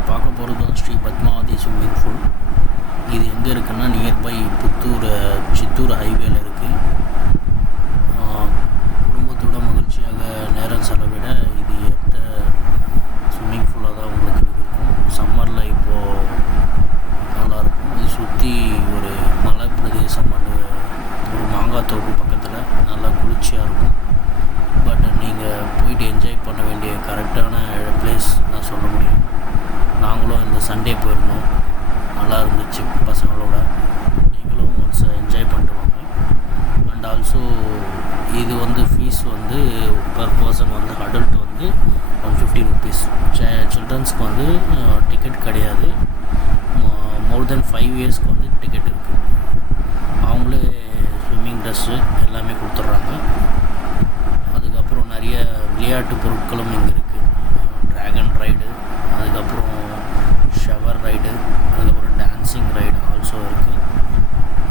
நம்ம பார்க்க போகிறது ஸ்ரீ பத்மாவதி ஸ்விம்மிங் பூல். இது எங்கே இருக்குன்னா நியர்பை புத்தூர் சித்தூர் ஹைவேல இருக்குது. குடும்பத்தோட மகிழ்ச்சியாக நேரம் செலவிட இது ஏற்ற ஸ்விம்மிங் பூலாக தான் உங்களுக்கு இருக்கும். சம்மரில் இப்போது நல்லாயிருக்கும். இது சுற்றி ஒரு மலை பிரதேசம் அண்டு ஒரு மாங்காய் தோப்பு பக்கத்தில் நல்லா குளிர்ச்சியாக இருக்கும். பட் நீங்கள் போயிட்டு என்ஜாய் பண்ண வேண்டிய கரெக்டான பிளேஸ் நான் சொல்ல முடியும். நாங்களும் இந்த சண்டே போயிருந்தோம், நல்லா இருந்துச்சு பசங்களோட. நீங்களும் ஒன்ஸ் என்ஜாய் பண்ணிட்டு வாங்க. அண்ட் ஆல்சோ இது fees per person adult 150 rupees. சில்ட்ரன்ஸ்க்கு டிக்கெட் கிடையாது. மோர் தென் 5 இயர்ஸ்க்கு டிக்கெட் இருக்குது. அவங்களே ஸ்விம்மிங் ட்ரெஸ்ஸு எல்லாமே கொடுத்துட்றாங்க. அதுக்கப்புறம் நிறைய விளையாட்டு பொருட்களும் இங்கே இருக்குது. ட்ராகன் ரைடு, அதுக்கப்புறம் ஷவர் ரைடு, அதுக்கப்புறம் டான்ஸிங் ரைடு ஆல்சோ இருக்குது.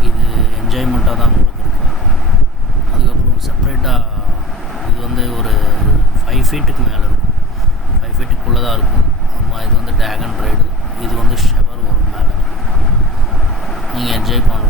இது என்ஜாய்மெண்ட்டாக தான் உங்களுக்கு இருக்கும். அதுக்கப்புறம் செப்ரேட்டாக இது ஒரு 5 ஃபீட்டுக்கு மேலே இருக்கும். 5 ஃபீட்டுக்குள்ளே தான் இருக்கும். ஆமாம், இது ட்ராகன் ரைடு, இது ஷவர் வரும் மேலே. நீங்கள் என்ஜாய் பண்ணலாம்.